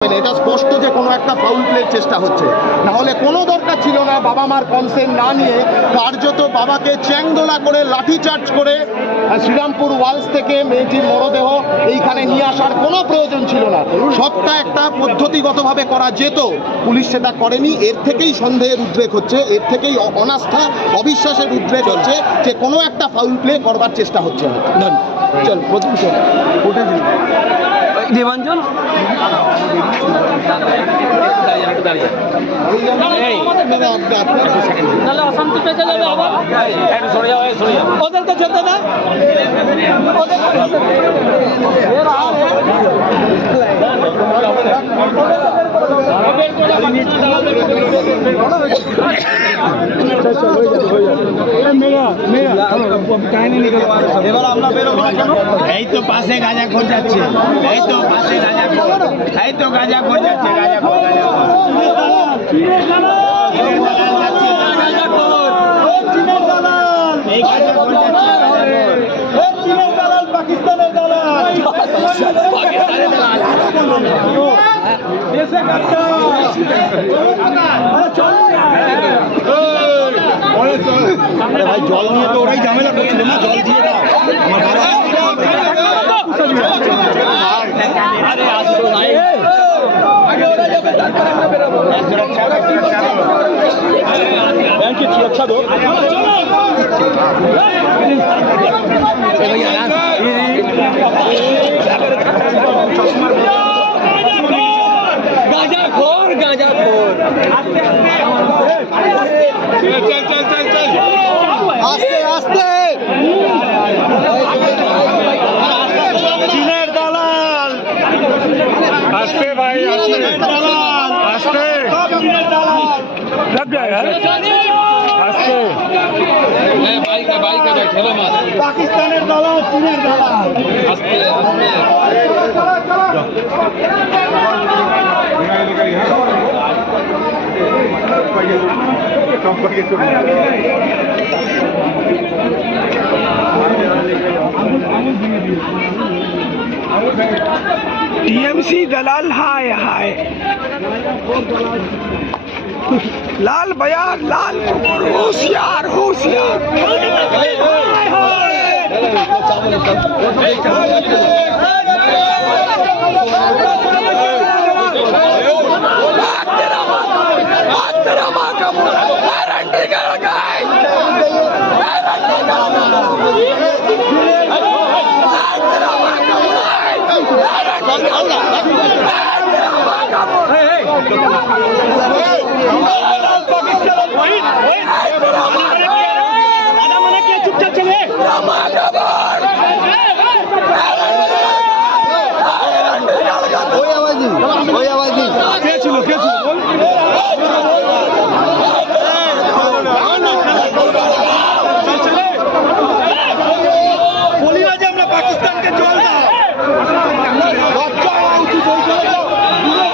এটা স্পষ্ট যে কোনো একটা ফাউল প্লের চেষ্টা হচ্ছে, না হলে কোনো দরকার ছিল না বাবা মার কনসেন্ট না নিয়ে কার্যত বাবাকে চ্যাংদোলা করে লাঠিচার্জ করে শ্রীরামপুর ওয়ালস থেকে মেয়েটির মরদেহ এইখানে নিয়ে আসার কোনো প্রয়োজন ছিল না। সবটা একটা পদ্ধতিগতভাবে করা যেত, পুলিশ সেটা করেনি। এর থেকেই সন্দেহের উদ্রেক হচ্ছে, এর থেকেই অনাস্থা অবিশ্বাসের উদ্রেক হচ্ছে যে কোনো একটা ফাউল প্লে করবার চেষ্টা হচ্ছে। চল প্রথম চল ওটা দেবাঞ্জন তাহলে অশান্তি পেঁচে যাবে আবার। ওদেরকে যেতে না, এই তো পাশে গাঁজা খোঁজ যাচ্ছে, এই তো পাশে গাঁজা খোঁজ, এই তো গাঁজা খোঁজ যাচ্ছে, গাঁজা খোঁজ এই গাঁজা খোঁজ যাচ্ছে, পাকিস্তানের দালাল ভাই জল নিয়ে তো ওরাই ঝামেলা করছিল না, জল দিয়ে দাও सुरक्षा दो गांजाखोर गांजाखोर चल चल चल चल आस्ते आस्ते चीনের दालाल आस्ते भाई आस्ते दालाल आस्ते चीনের दालाल लग गया यार आस्ते बाइक का ठेलो मत पाकिस्ताনের दालाल चीনের दालाल आस्ते आस्ते टीएमसी दलाल हाय हाय लाल बयान लाल कुमार होशियार होशियार चुपचाप चले